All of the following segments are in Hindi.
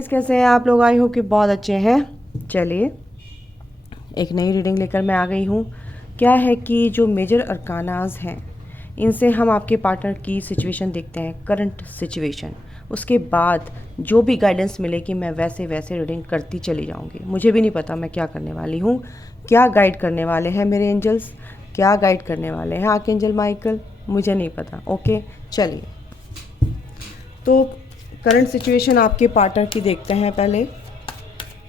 गाइस, कैसे हैं आप लोग? आई होप कि बहुत अच्छे हैं। चलिए, एक नई रीडिंग लेकर मैं आ गई हूँ। क्या है कि जो मेजर अरकानाज हैं, इनसे हम आपके पार्टनर की सिचुएशन देखते हैं, करंट सिचुएशन। उसके बाद जो भी गाइडेंस मिलेगी मैं वैसे वैसे रीडिंग करती चली जाऊँगी। मुझे भी नहीं पता मैं क्या करने वाली हूँ, क्या गाइड करने वाले हैं मेरे एंजल्स, क्या गाइड करने वाले हैं आर्कएंजल माइकल, मुझे नहीं पता। ओके, चलिए तो करंट सिचुएशन आपके पार्टनर की देखते हैं पहले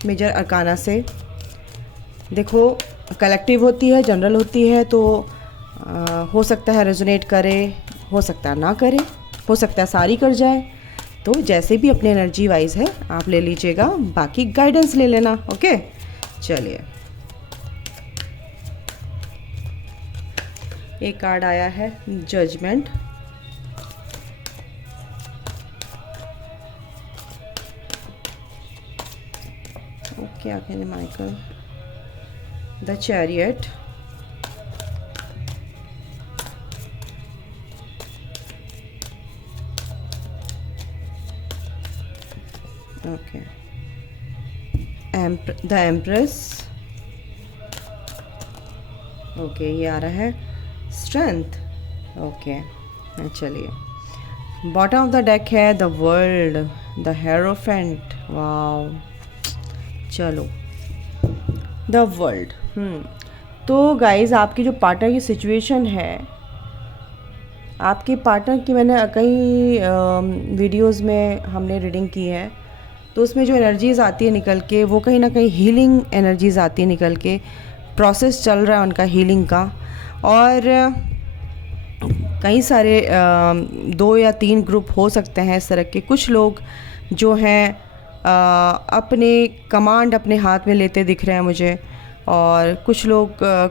मेजर अरकाना से। देखो, कलेक्टिव होती है, जनरल होती है, तो हो सकता है रेजोनेट करे, हो सकता है ना करे, हो सकता है सारी कर जाए। तो जैसे भी अपने एनर्जी वाइज है आप ले लीजिएगा, बाकी गाइडेंस ले लेना। ओके, चलिए। एक कार्ड आया है judgement. Okay, archangel Michael, the chariot, okay, the empress, okay, ये आ रहा है स्ट्रेंथ। ओके, चलिए। बॉटम ऑफ द डेक है the world, the hierophant. Wow, चलो, द वर्ल्ड। तो गाइज, आपकी जो पार्टनर की सिचुएशन है, आपके पार्टनर की मैंने कई वीडियोस में हमने रीडिंग की है, तो उसमें जो एनर्जीज़ आती है निकल के, वो कहीं ना कहीं हीलिंग एनर्जीज़ आती है निकल के। प्रोसेस चल रहा है उनका हीलिंग का, और कई सारे 2 या 3 ग्रुप हो सकते हैं इस तरह के। कुछ लोग जो हैं अपने कमांड अपने हाथ में लेते दिख रहे हैं मुझे, और कुछ लोग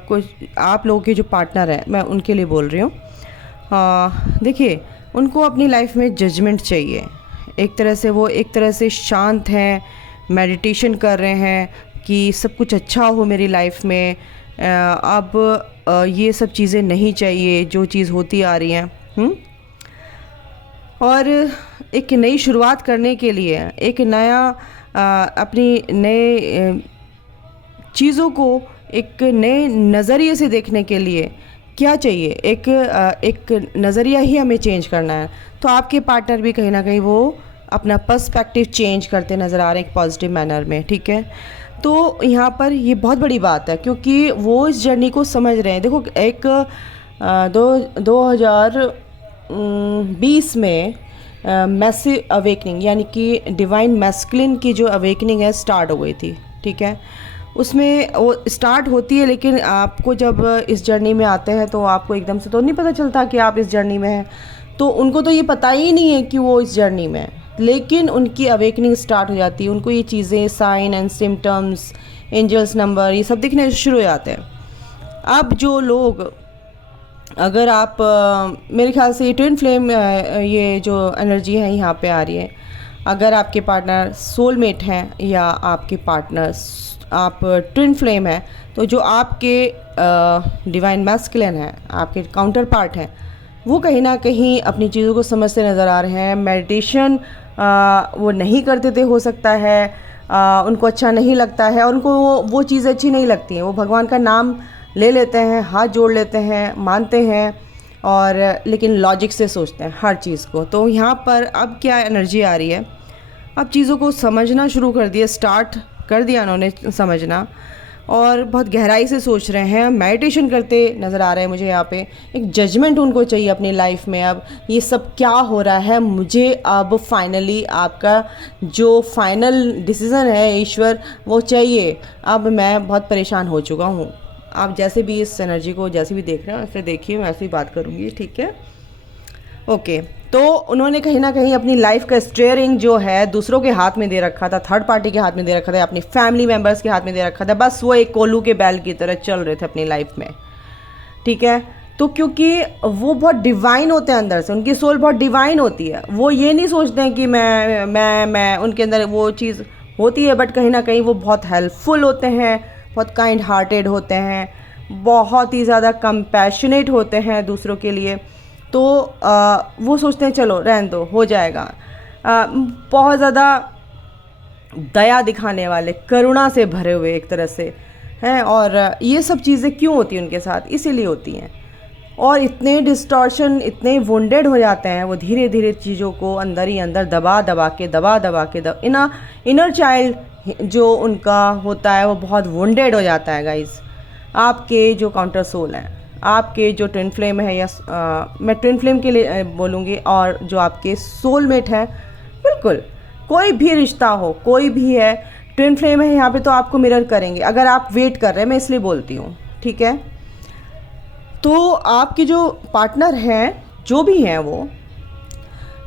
कुछ आप लोगों के जो पार्टनर हैं, मैं उनके लिए बोल रही हूँ। देखिए, उनको अपनी लाइफ में जजमेंट चाहिए। एक तरह से वो एक तरह से शांत हैं, मेडिटेशन कर रहे हैं कि सब कुछ अच्छा हो मेरी लाइफ में। अब ये सब चीज़ें नहीं चाहिए जो चीज़ होती आ रही हैं। और एक नई शुरुआत करने के लिए, एक नया अपनी नए चीज़ों को एक नए नज़रिए से देखने के लिए क्या चाहिए, एक नज़रिया ही हमें चेंज करना है। तो आपके पार्टनर भी कहीं ना कहीं वो अपना पर्सपेक्टिव चेंज करते नज़र आ रहे हैं एक पॉजिटिव मैनर में। ठीक है, तो यहाँ पर ये बहुत बड़ी बात है, क्योंकि वो इस जर्नी को समझ रहे हैं। देखो, एक 2020 में मैसिव अवेकनिंग, यानी कि डिवाइन मैस्कुलिन की जो अवेकनिंग है स्टार्ट हो गई थी। ठीक है, उसमें वो स्टार्ट होती है, लेकिन आपको जब इस जर्नी में आते हैं तो आपको एकदम से तो नहीं पता चलता कि आप इस जर्नी में हैं। तो उनको तो ये पता ही नहीं है कि वो इस जर्नी में है, लेकिन उनकी अवेकनिंग स्टार्ट हो जाती है। उनको ये चीज़ें, sign and symptoms, angels number, ये सब दिखने शुरू हो जाते हैं। अब जो लोग, अगर आप मेरे ख्याल से ये ट्विन फ्लेम, ये जो एनर्जी है यहाँ पे आ रही है, अगर आपके पार्टनर सोलमेट हैं या आपके पार्टनर आप ट्विन फ्लेम है, तो जो आपके डिवाइन मैस्कुलिन है, आपके काउंटर पार्ट हैं, वो कहीं ना कहीं अपनी चीज़ों को समझते नज़र आ रहे हैं। मेडिटेशन वो नहीं करते थे, हो सकता है उनको अच्छा नहीं लगता है, और उनको वो चीज़ अच्छी नहीं लगती है। वो भगवान का नाम ले लेते हैं, हाथ जोड़ लेते हैं, मानते हैं, और लेकिन लॉजिक से सोचते हैं हर चीज़ को। तो यहाँ पर अब क्या एनर्जी आ रही है, अब चीज़ों को समझना शुरू कर दिया, स्टार्ट कर दिया उन्होंने समझना, और बहुत गहराई से सोच रहे हैं, मेडिटेशन करते नज़र आ रहे हैं मुझे यहाँ पे। एक जजमेंट उनको चाहिए अपनी लाइफ में। अब ये सब क्या हो रहा है, मुझे अब फाइनली आपका जो फाइनल डिसीज़न है ईश्वर, वो चाहिए। अब मैं बहुत परेशान हो चुका हूँ। आप जैसे भी इस एनर्जी को जैसे भी देख रहे हैं वैसे देखिए, मैं ऐसे ही बात करूँगी। ठीक है, ओके। तो उन्होंने कहीं ना कहीं अपनी लाइफ का स्टीयरिंग जो है दूसरों के हाथ में दे रखा था, थर्ड पार्टी के हाथ में दे रखा था, अपनी फैमिली मेम्बर्स के हाथ में दे रखा था। बस वो एक कोल्हू के बैल की तरह चल रहे थे अपनी लाइफ में। ठीक है, तो क्योंकि वो बहुत डिवाइन होते हैं अंदर से, उनकी सोल बहुत डिवाइन होती है। वो ये नहीं सोचते हैं कि मैं उनके अंदर वो चीज़ होती है, बट कहीं ना कहीं वो बहुत हेल्पफुल होते हैं, बहुत काइंड हार्टेड होते हैं, बहुत ही ज़्यादा कंपैशनेट होते हैं दूसरों के लिए। तो वो सोचते हैं चलो रहने दो, हो जाएगा। बहुत ज़्यादा दया दिखाने वाले, करुणा से भरे हुए एक तरह से हैं। और ये सब चीज़ें क्यों होती हैं उनके साथ? इसीलिए होती हैं। और इतने डिस्टॉर्शन, इतने वुंडेड हो जाते हैं वो, धीरे धीरे चीज़ों को अंदर ही अंदर दबा दबा के इनर चाइल्ड जो उनका होता है वो बहुत वुंडेड हो जाता है गाइस। आपके जो काउंटर सोल हैं, आपके जो ट्विन फ्लेम है, या मैं ट्विन फ्लेम के लिए बोलूँगी, और जो आपके सोलमेट है, बिल्कुल कोई भी रिश्ता हो, कोई भी है, ट्विन फ्लेम है यहाँ पे, तो आपको मिरर करेंगे। अगर आप वेट कर रहे हैं, मैं इसलिए बोलती हूँ, ठीक है। तो आपके जो पार्टनर हैं, जो भी हैं, वो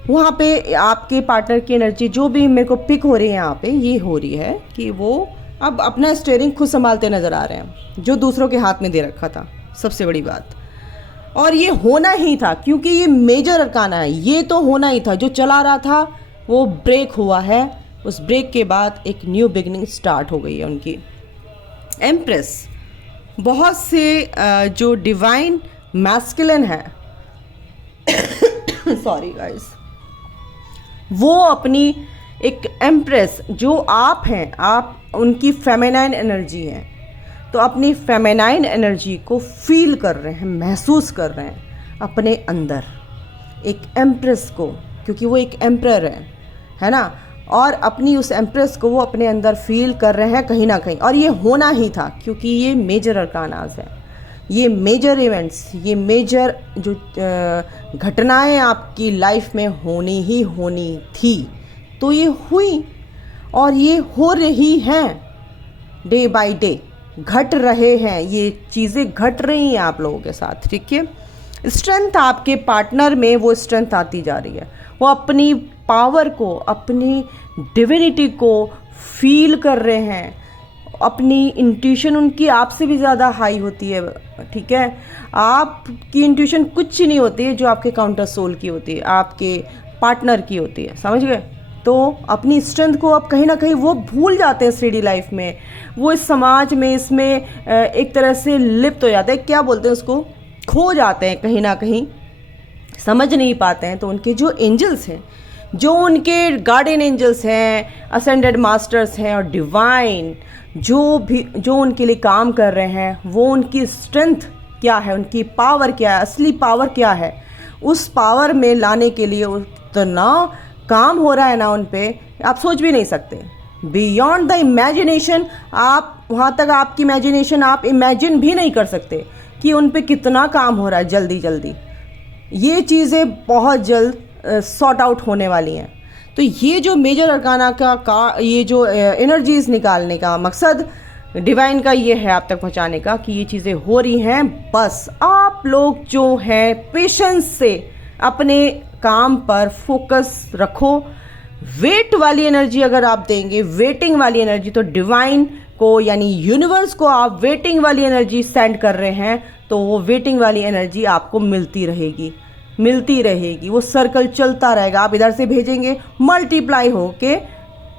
वहाँ पे आपके पार्टनर की एनर्जी जो भी मेरे को पिक हो रही है यहाँ पे, ये हो रही है कि वो अब अपना स्टीयरिंग खुद संभालते नज़र आ रहे हैं, जो दूसरों के हाथ में दे रखा था, सबसे बड़ी बात। और ये होना ही था, क्योंकि ये मेजर अरकाना है, ये तो होना ही था। जो चला रहा था वो ब्रेक हुआ है, उस ब्रेक के बाद एक न्यू बिगनिंग स्टार्ट हो गई है उनकी। एम्प्रेस, बहुत से जो डिवाइन मैस्कुलिन है सॉरी गाइस, वो अपनी एक एम्प्रेस जो आप हैं, आप उनकी फेमिनाइन एनर्जी है, तो अपनी फेमिनाइन एनर्जी को फील कर रहे हैं, महसूस कर रहे हैं अपने अंदर, एक एम्प्रेस को, क्योंकि वो एक एम्परर है ना। और अपनी उस एम्प्रेस को वो अपने अंदर फील कर रहे हैं कहीं ना कहीं। और ये होना ही था, क्योंकि ये मेजर अरकानाज है, ये मेजर इवेंट्स, ये मेजर जो घटनाएं आपकी लाइफ में होनी ही होनी थी, तो ये हुई और ये हो रही हैं, डे बाय डे घट रहे हैं, ये चीज़ें घट रही हैं आप लोगों के साथ, ठीक है। स्ट्रेंथ आपके पार्टनर में वो स्ट्रेंथ आती जा रही है, वो अपनी पावर को, अपनी डिविनिटी को फील कर रहे हैं, अपनी इंट्यूशन उनकी आपसे भी ज़्यादा हाई होती है, ठीक है। आपकी इंट्यूशन कुछ नहीं होती है जो आपके काउंटर सोल की होती है, आपके पार्टनर की होती है, समझ गए। तो अपनी स्ट्रेंथ को अब कहीं ना कहीं वो भूल जाते हैं स्टडी लाइफ में, वो इस समाज में, इसमें एक तरह से लिप्त हो जाते हैं, क्या बोलते हैं उसको, खो जाते हैं कहीं ना कहीं, समझ नहीं पाते हैं। तो उनके जो एंजल्स हैं, जो उनके गार्डियन एंजल्स हैं, असेंडेड मास्टर्स हैं, और डिवाइन जो उनके लिए काम कर रहे हैं, वो उनकी स्ट्रेंथ क्या है, उनकी पावर क्या है, असली पावर क्या है, उस पावर में लाने के लिए उतना काम हो रहा है ना उन पे, आप सोच भी नहीं सकते। बियॉन्ड द इमेजिनेशन, आप वहाँ तक, आपकी इमेजिनेशन आप इमेजिन भी नहीं कर सकते कि उन पे कितना काम हो रहा है जल्दी जल्दी। ये चीज़ें बहुत जल्द सॉर्ट आउट होने वाली हैं। तो ये जो मेजर अरकाना का ये जो एनर्जीज निकालने का मकसद डिवाइन का ये है आप तक पहुंचाने का कि ये चीज़ें हो रही हैं, बस आप लोग जो हैं पेशेंस से अपने काम पर फोकस रखो। वेट वाली एनर्जी अगर आप देंगे, वेटिंग वाली एनर्जी, तो डिवाइन को यानी यूनिवर्स को आप वेटिंग वाली एनर्जी सेंड कर रहे हैं, तो वो वेटिंग वाली एनर्जी आपको मिलती रहेगी, वो सर्कल चलता रहेगा। आप इधर से भेजेंगे, मल्टीप्लाई होके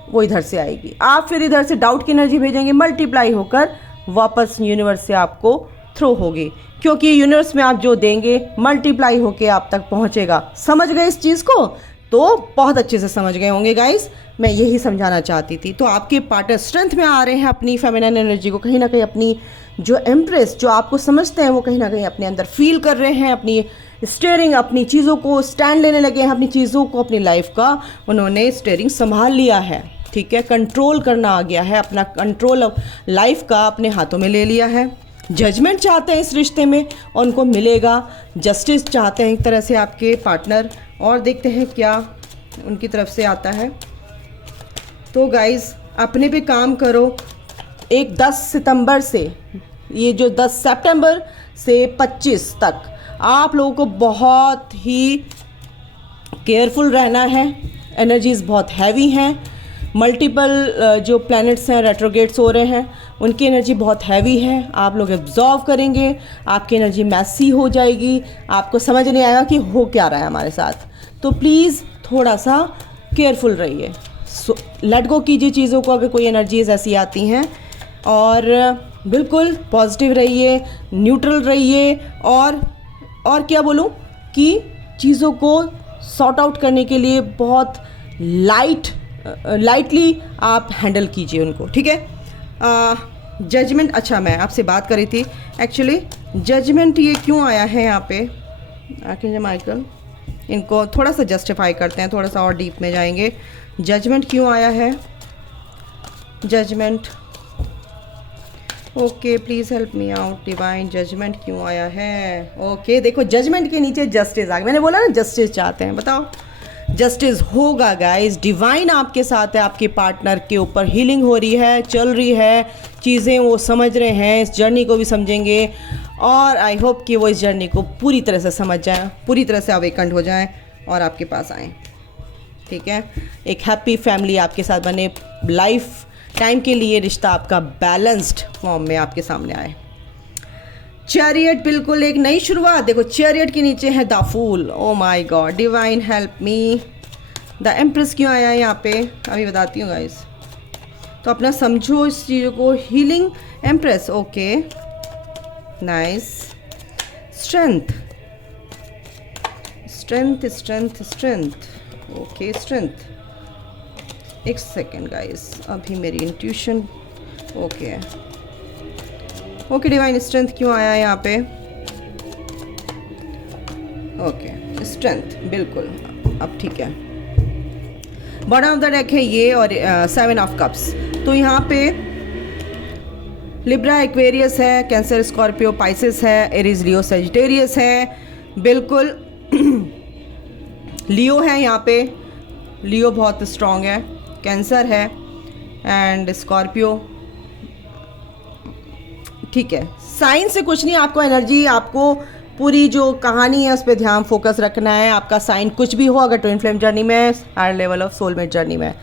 वो इधर से आएगी, आप फिर इधर से डाउट की एनर्जी भेजेंगे, मल्टीप्लाई होकर वापस यूनिवर्स से आपको थ्रो होगी, क्योंकि यूनिवर्स में आप जो देंगे मल्टीप्लाई होके आप तक पहुंचेगा। समझ गए इस चीज़ को? तो बहुत अच्छे से समझ गए होंगे गाइस, मैं यही समझाना चाहती थी। तो आपके पार्टनर स्ट्रेंथ में आ रहे हैं, अपनी फेमिनिन एनर्जी को कहीं ना कहीं, अपनी जो एम्प्रेस जो आपको समझते हैं वो कहीं ना कहीं अपने अंदर फील कर रहे हैं, अपनी स्टीयरिंग, अपनी चीज़ों को स्टैंड लेने लगे हैं, अपनी चीज़ों को, अपनी लाइफ का उन्होंने स्टीयरिंग संभाल लिया है, ठीक है। कंट्रोल करना आ गया है, अपना कंट्रोल लाइफ का अपने हाथों में ले लिया है। जजमेंट चाहते हैं इस रिश्ते में, और उनको मिलेगा। जस्टिस चाहते हैं एक तरह से आपके पार्टनर, और देखते हैं क्या उनकी तरफ से आता है। तो गाइस अपने पे काम करो। एक 10 सितंबर से, ये जो 10 सितंबर से 25 तक आप लोगों को बहुत ही केयरफुल रहना है। एनर्जीज़ बहुत हैवी हैं, मल्टीपल जो प्लैनेट्स हैं रेट्रोगेट्स हो रहे हैं, उनकी एनर्जी बहुत हैवी है। आप लोग एब्जॉर्व करेंगे, आपकी एनर्जी मैसी हो जाएगी, आपको समझ नहीं आएगा कि हो क्या रहा है हमारे साथ। तो प्लीज़ थोड़ा सा केयरफुल रहिए, लेट गो कीजिए चीज़ों को अगर कोई एनर्जीज ऐसी आती हैं, और बिल्कुल पॉजिटिव रहिए, न्यूट्रल रहिए, और क्या बोलूँ कि चीज़ों को सॉर्ट आउट करने के लिए बहुत लाइट लाइटली आप हैंडल कीजिए उनको, ठीक है। जजमेंट, अच्छा मैं आपसे बात करी थी एक्चुअली, जजमेंट ये क्यों आया है यहाँ पे आर्कएंजल माइकल, इनको थोड़ा सा जस्टिफाई करते हैं, थोड़ा सा और डीप में जाएंगे। जजमेंट क्यों आया है, judgement, okay please help me out divine, judgement क्यों आया है। ओके देखो जजमेंट के नीचे जस्टिस आ गया, मैंने बोला ना जस्टिस चाहते हैं, बताओ जस्टिस होगा गाइस। डिवाइन आपके साथ है, आपके पार्टनर के ऊपर हीलिंग हो रही है, चल रही है चीज़ें, वो समझ रहे हैं, इस जर्नी को भी समझेंगे और आई होप कि वो इस जर्नी को पूरी तरह से समझ जाएं, पूरी तरह से अवेकंड हो जाएं और आपके पास आएँ, ठीक है। एक हैप्पी फैमिली आपके साथ बने, लाइफ टाइम के लिए रिश्ता आपका बैलेंस्ड फॉर्म में आपके सामने आए। चैरियट, बिल्कुल एक नई शुरुआत। देखो चैरियट के नीचे है the fool, oh my God, divine help me. The empress क्यों आया है यहाँ पे, अभी बताती हूँ गाइस, तो अपना समझो इस चीज़ को। Healing empress, okay nice. Strength, strength strength strength, okay strength. एक सेकेंड गाइस, अभी मेरी intuition, okay okay divine strength क्यों आया है यहाँ पे, ओके स्ट्रेंथ, बिल्कुल अब ठीक है। बॉटम ऑफ द डेक है ये और 7 ऑफ कप्स, तो यहाँ पे लिब्रा एक्वेरियस है, कैंसर स्कॉर्पियो पाइसेस है, एरीज लियो सेजिटेरियस है, बिल्कुल लियो है यहाँ पे, लियो बहुत स्ट्रॉन्ग है, कैंसर है एंड स्कॉर्पियो, ठीक है। साइन से कुछ नहीं, आपको एनर्जी, आपको पूरी जो कहानी है उस पर ध्यान फोकस रखना है। आपका साइन कुछ भी हो, अगर ट्विन फ्लेम जर्नी में, higher level of soulmate journey में,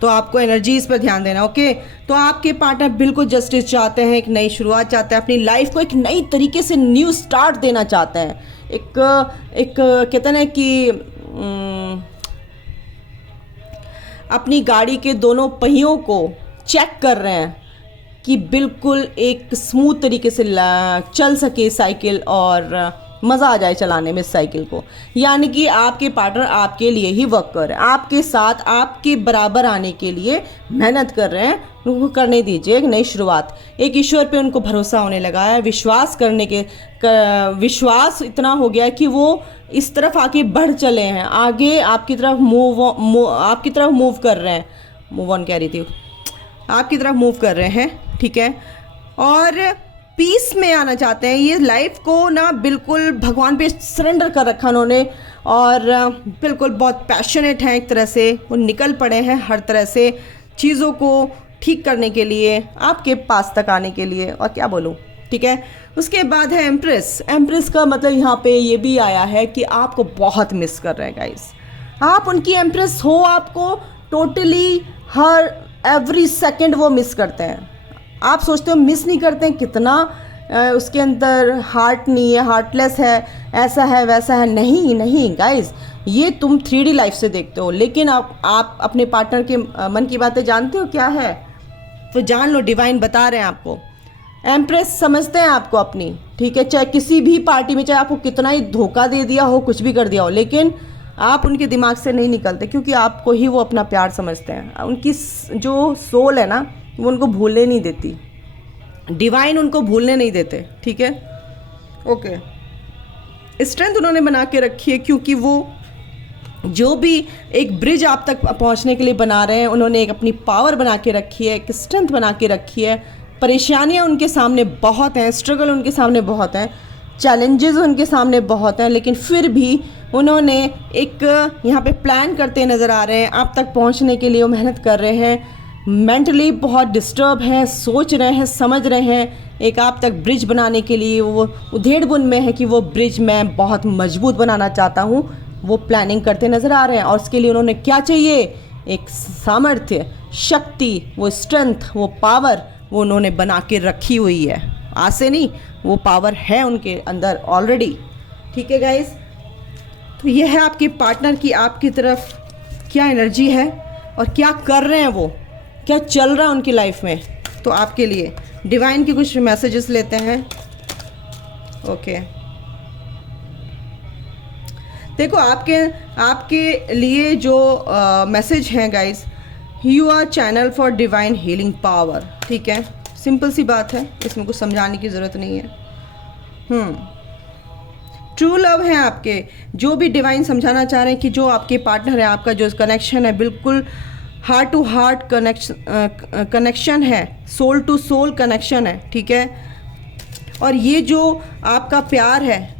तो आपको एनर्जी इस पर ध्यान देना, ओके। तो आपके पार्टनर बिल्कुल जस्टिस चाहते हैं, एक नई शुरुआत चाहते हैं, अपनी लाइफ को एक नई तरीके से न्यू स्टार्ट देना चाहते हैं। एक कहते हैं कि अपनी गाड़ी के दोनों पहियों को चेक कर रहे हैं कि बिल्कुल एक स्मूथ तरीके से चल सके साइकिल और मज़ा आ जाए चलाने में इस साइकिल को। यानी कि आपके पार्टनर आपके लिए ही वर्क कर रहे हैं, आपके साथ आपके बराबर आने के लिए मेहनत कर रहे हैं। उनको करने दीजिए एक नई शुरुआत, एक ईश्वर पे उनको भरोसा होने लगा है, विश्वास करने के विश्वास इतना हो गया है कि वो इस तरफ आके बढ़ चले हैं, आगे आपकी तरफ आपकी तरफ मूव कर रहे हैं, मूव ऑन कह रही थी, आपकी तरफ मूव कर रहे हैं, ठीक है। और पीस में आना चाहते हैं, ये लाइफ को ना बिल्कुल भगवान पे सरेंडर कर रखा उन्होंने और बिल्कुल बहुत पैशनेट हैं, एक तरह से वो निकल पड़े हैं हर तरह से चीज़ों को ठीक करने के लिए, आपके पास तक आने के लिए, और क्या बोलूँ, ठीक है। उसके बाद है एम्प्रेस। एम्प्रेस का मतलब यहाँ पे ये भी आया है कि आपको बहुत मिस कर रहे हैं गाइस, आप उनकी एम्प्रेस हो, आपको टोटली हर एवरी सेकेंड वो मिस करते हैं। आप सोचते हो मिस नहीं करते हैं, कितना उसके अंदर हार्ट नहीं है, हार्टलेस है, ऐसा है वैसा है, नहीं नहीं गाइस, ये तुम 3D लाइफ से देखते हो, लेकिन आप अपने पार्टनर के मन की बातें जानते हो क्या है, तो जान लो, डिवाइन बता रहे हैं आपको। एम्प्रेस समझते हैं आपको अपनी, ठीक है, चाहे किसी भी पार्टी में, चाहे आपको कितना ही धोखा दे दिया हो, कुछ भी कर दिया हो, लेकिन आप उनके दिमाग से नहीं निकलते, क्योंकि आपको ही वो अपना प्यार समझते हैं। उनकी जो सोल है ना, वो उनको भूलने नहीं देती, डिवाइन उनको भूलने नहीं देते, ठीक है, ओके। स्ट्रेंथ उन्होंने बना के रखी है, क्योंकि वो जो भी एक ब्रिज आप तक पहुंचने के लिए बना रहे हैं, उन्होंने एक अपनी पावर बना के रखी है, एक स्ट्रेंथ बना के रखी है। परेशानियां उनके सामने बहुत हैं, स्ट्रगल उनके सामने बहुत हैं, चैलेंजेस उनके सामने बहुत हैं, लेकिन फिर भी उन्होंने एक यहाँ पे प्लान करते नज़र आ रहे हैं, आप तक पहुँचने के लिए वो मेहनत कर रहे हैं, मेंटली बहुत डिस्टर्ब हैं, सोच रहे हैं, समझ रहे हैं, एक आप तक ब्रिज बनाने के लिए वो उधेड़ बुन में है कि वो ब्रिज मैं बहुत मजबूत बनाना चाहता हूँ, वो प्लानिंग करते नज़र आ रहे हैं। और उसके लिए उन्होंने क्या चाहिए, एक सामर्थ्य, शक्ति, वो स्ट्रेंथ, वो पावर, वो उन्होंने बना के रखी हुई है, आज से नहीं, वो पावर है उनके अंदर ऑलरेडी, ठीक है गाइस। तो ये है आपके पार्टनर की आपकी तरफ क्या एनर्जी है और क्या कर रहे हैं, वो क्या चल रहा है उनकी लाइफ में। तो आपके लिए डिवाइन की कुछ मैसेजेस लेते हैं, ओके। देखो आपके लिए जो मैसेज हैं guys, you our channel for divine healing power. ठीक है, सिंपल सी बात है, इसमें कुछ समझाने की ज़रूरत नहीं है। ट्रू लव है आपके, जो भी डिवाइन समझाना चाह रहे हैं कि जो आपके पार्टनर है, आपका जो कनेक्शन है बिल्कुल हार्ट टू हार्ट कनेक्शन है, सोल टू सोल कनेक्शन है। ठीक है, और ये जो आपका प्यार है,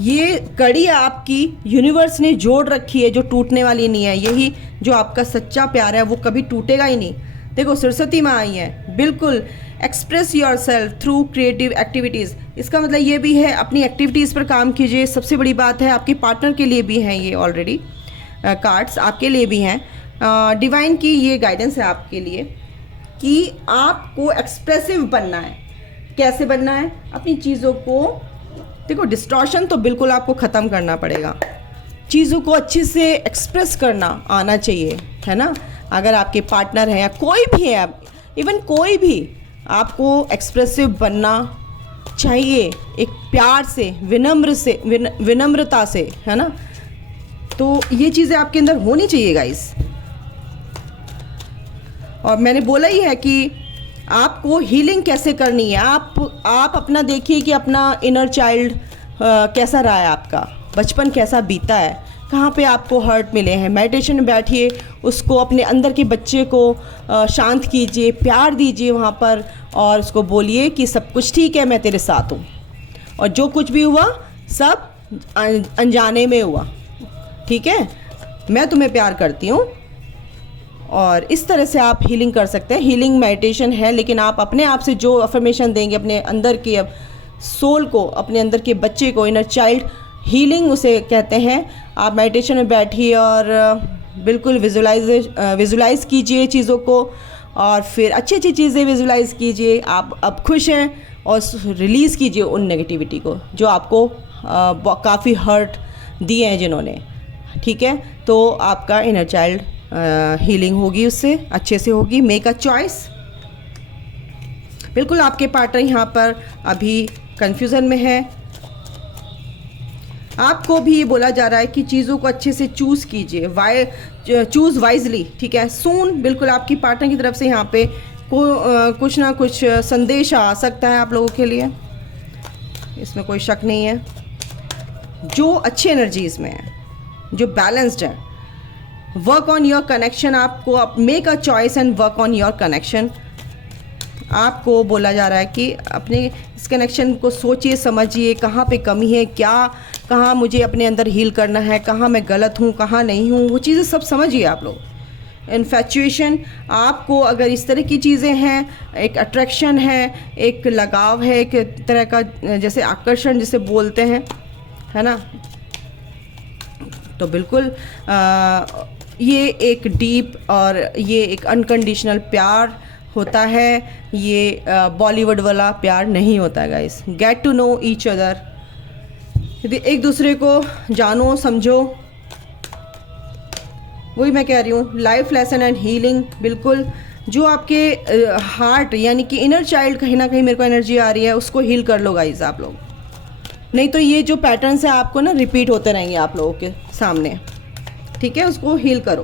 ये कड़ी आपकी यूनिवर्स ने जोड़ रखी है, जो टूटने वाली नहीं है। यही जो आपका सच्चा प्यार है वो कभी टूटेगा ही नहीं। देखो सरस्वती माँ आई है, बिल्कुल express your self through creative activities. इसका मतलब ये भी है अपनी एक्टिविटीज़ पर काम कीजिए। सबसे बड़ी बात है आपके पार्टनर के लिए भी हैं ये ऑलरेडी कार्ड्स, आपके लिए भी हैं। डिवाइन की ये गाइडेंस है आपके लिए कि आपको एक्सप्रेसिव बनना है। कैसे बनना है? अपनी चीज़ों को, देखो डिस्टॉर्शन तो बिल्कुल आपको ख़त्म करना पड़ेगा। चीज़ों को अच्छे से एक्सप्रेस करना आना चाहिए, है ना। अगर आपके पार्टनर हैं या कोई भी है, इवन कोई भी, आपको एक्सप्रेसिव बनना चाहिए, एक प्यार से, विनम्रता से, है ना। तो ये चीज़ें आपके अंदर होनी चाहिए गाइस। और मैंने बोला ही है कि आपको हीलिंग कैसे करनी है। आप अपना देखिए कि अपना इनर चाइल्ड कैसा रहा है, आपका बचपन कैसा बीता है, कहाँ पे आपको हर्ट मिले हैं। मेडिटेशन में बैठिए, उसको अपने अंदर के बच्चे को शांत कीजिए, प्यार दीजिए वहाँ पर, और उसको बोलिए कि सब कुछ ठीक है, मैं तेरे साथ हूँ, और जो कुछ भी हुआ सब अनजाने में हुआ, ठीक है, मैं तुम्हें प्यार करती हूँ। और इस तरह से आप हीलिंग कर सकते हैं। हीलिंग मेडिटेशन है, लेकिन आप अपने आप से जो अफर्मेशन देंगे अपने अंदर के सोल को, अपने अंदर के बच्चे को, इनर चाइल्ड हीलिंग उसे कहते हैं। आप मेडिटेशन में बैठिए और बिल्कुल विजुलाइज कीजिए चीज़ों को, और फिर अच्छी अच्छी चीज़ें विजुलाइज कीजिए। आप अब खुश हैं और रिलीज़ कीजिए उन नेगेटिविटी को जो आपको काफ़ी हर्ट दिए हैं जिन्होंने, ठीक है। तो आपका इनर चाइल्ड हीलिंग होगी, उससे अच्छे से होगी। Make a choice. बिल्कुल आपके पार्टनर यहाँ पर अभी कंफ्यूजन में है। आपको भी ये बोला जा रहा है कि चीज़ों को अच्छे से चूज़ कीजिए, चूज़ वाइजली, ठीक है। सून बिल्कुल आपकी पार्टनर की तरफ से यहाँ पे कुछ ना कुछ संदेश आ सकता है आप लोगों के लिए, इसमें कोई शक नहीं है। जो अच्छी एनर्जीज़ में है, जो बैलेंस्ड है, वर्क ऑन योर कनेक्शन। आपको make a choice and work on your connection. आपको बोला जा रहा है कि अपने इस कनेक्शन को सोचिए, समझिए, कहाँ पे कमी है, कहाँ मुझे अपने अंदर हील करना है, कहाँ मैं गलत हूँ, कहाँ नहीं हूँ, वो चीज़ें सब समझिए आप लोग। इन्फैचुएशन, आपको अगर इस तरह की चीज़ें हैं, एक अट्रैक्शन है, एक लगाव है, एक तरह का जैसे आकर्षण जिसे बोलते हैं, है ना, तो बिल्कुल ये एक डीप और ये एक अनकंडीशनल प्यार होता है। ये बॉलीवुड वाला प्यार नहीं होता है guys. Get to know each other, एक दूसरे को जानो समझो, वही मैं कह रही हूँ। लाइफ लेसन एंड हीलिंग, बिल्कुल जो आपके हार्ट यानी कि इनर चाइल्ड कहीं ना कहीं मेरे को एनर्जी आ रही है, उसको हील कर लो गाइस आप लोग। नहीं तो ये जो पैटर्न्स है आपको ना रिपीट होते रहेंगे आप लोगों के सामने, ठीक है। उसको हील करो,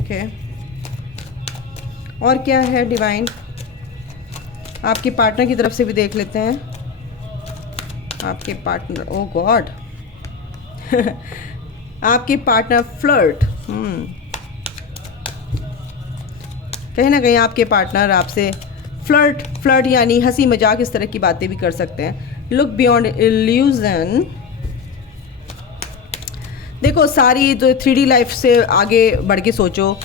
ओके। और क्या है डिवाइन, आपके पार्टनर की तरफ से भी देख लेते हैं। आपके पार्टनर, ओ गॉड आपके पार्टनर फ्लर्ट, कहीं ना कहीं आपके पार्टनर आपसे फ्लर्ट यानी हंसी मजाक इस तरह की बातें भी कर सकते हैं। Look beyond illusion. देखो सारी तो 3D लाइफ से आगे बढ़ के सोचो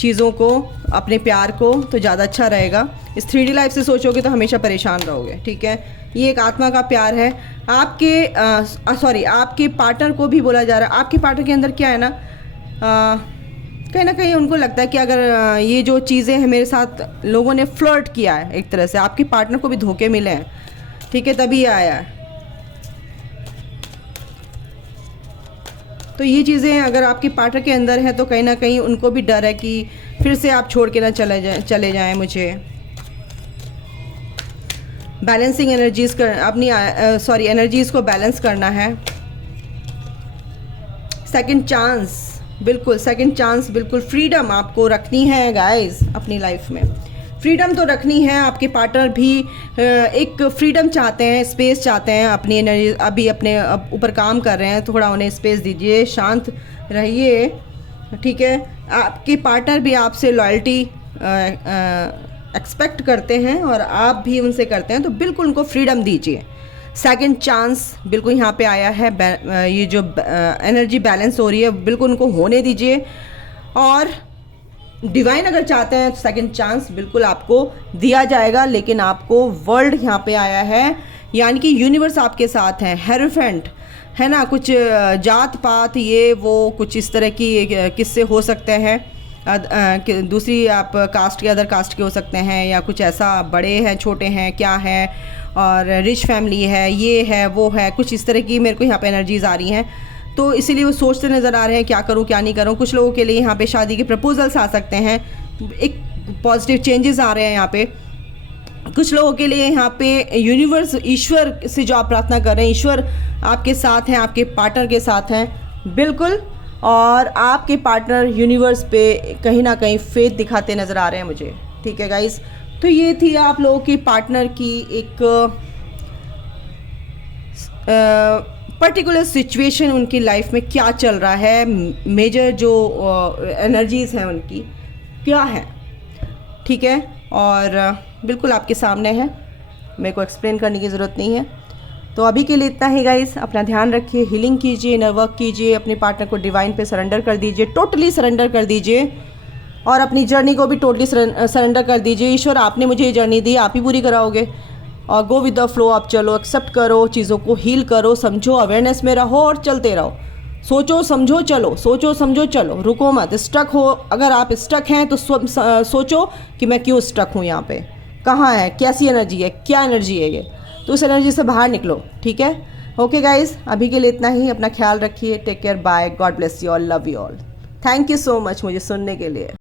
चीज़ों को, अपने प्यार को, तो ज़्यादा अच्छा रहेगा। इस 3D लाइफ से सोचोगे तो हमेशा परेशान रहोगे, ठीक है। ये एक आत्मा का प्यार है। आपके पार्टनर को भी बोला जा रहा है, आपके पार्टनर के अंदर क्या है ना, कहीं ना कहीं उनको लगता है कि अगर ये जो चीज़ें हैं मेरे साथ लोगों ने फ्लर्ट किया है, एक तरह से आपके पार्टनर को भी धोखे मिले हैं, ठीक है, तभी आया है। तो ये चीज़ें अगर आपके पार्टनर के अंदर हैं तो कहीं ना कहीं उनको भी डर है कि फिर से आप छोड़ के ना चले जाएं मुझे। बैलेंसिंग एनर्जीज एनर्जीज़ को बैलेंस करना है। सेकंड चांस, बिल्कुल सेकंड चांस, बिल्कुल फ्रीडम आपको रखनी है गाइस अपनी लाइफ में। फ्रीडम तो रखनी है, आपके पार्टनर भी एक फ्रीडम चाहते हैं, स्पेस चाहते हैं, अपनी एनर्जी अभी अपने ऊपर काम कर रहे हैं, थोड़ा उन्हें स्पेस दीजिए, शांत रहिए, ठीक है। आपके पार्टनर भी आपसे लॉयल्टी एक्सपेक्ट करते हैं और आप भी उनसे करते हैं, तो बिल्कुल उनको फ्रीडम दीजिए। सेकंड चांस बिल्कुल यहाँ पे आया है, ये जो एनर्जी बैलेंस हो रही है बिल्कुल उनको होने दीजिए। और डिवाइन अगर चाहते हैं तो सेकंड चांस बिल्कुल आपको दिया जाएगा, लेकिन आपको वर्ल्ड यहाँ पे आया है, यानी कि यूनिवर्स आपके साथ है। हेरोफेंट है ना, कुछ जात पात ये वो कुछ इस तरह की किस्से हो सकते हैं, दूसरी आप कास्ट के, अदर कास्ट के हो सकते हैं, या कुछ ऐसा बड़े हैं छोटे हैं क्या है, और रिच फैमिली है, ये है वो है, कुछ इस तरह की मेरे को यहाँ पे एनर्जीज आ रही हैं। तो इसीलिए वो सोचते नज़र आ रहे हैं क्या करूँ क्या नहीं करूँ। कुछ लोगों के लिए यहाँ पे शादी के प्रपोजल्स आ सकते हैं, एक पॉजिटिव चेंजेस आ रहे हैं यहाँ पे। कुछ लोगों के लिए यहाँ पे यूनिवर्स, ईश्वर से जो आप प्रार्थना कर रहे हैं, ईश्वर आपके साथ हैं, आपके पार्टनर के साथ हैं बिल्कुल, और आपके पार्टनर यूनिवर्स पे कहीं ना कहीं फेथ दिखाते नज़र आ रहे हैं मुझे, ठीक है गाइस। तो ये थी आप लोगों की पार्टनर की एक पर्टिकुलर सिचुएशन, उनकी लाइफ में क्या चल रहा है, मेजर जो एनर्जीज़ हैं उनकी क्या है, ठीक है। और बिल्कुल आपके सामने है, मेरे को एक्सप्लेन करने की ज़रूरत नहीं है। तो अभी के लिए इतना ही गाइस, अपना ध्यान रखिए, हीलिंग कीजिए, इनर वर्क कीजिए, अपने पार्टनर को डिवाइन पे सरेंडर कर दीजिए, टोटली सरेंडर कर दीजिए, और अपनी जर्नी को भी टोटली सरेंडर कर दीजिए। ईश्वर आपने मुझे ये जर्नी दी, आप ही पूरी कराओगे, और गो विद द फ्लो, आप चलो, एक्सेप्ट करो, चीज़ों को हील करो, समझो, अवेयरनेस में रहो और चलते रहो। सोचो समझो चलो, सोचो समझो चलो, रुको मत, स्टक हो, अगर आप स्टक हैं तो सोचो कि मैं क्यों स्टक हूँ यहाँ पे, कहाँ है, कैसी एनर्जी है, क्या एनर्जी है ये, तो उस एनर्जी से बाहर निकलो, ठीक है। ओके गाइज, अभी के लिए इतना ही, अपना ख्याल रखिए, take care, bye, God bless you all, love you all, thank you so much मुझे सुनने के लिए।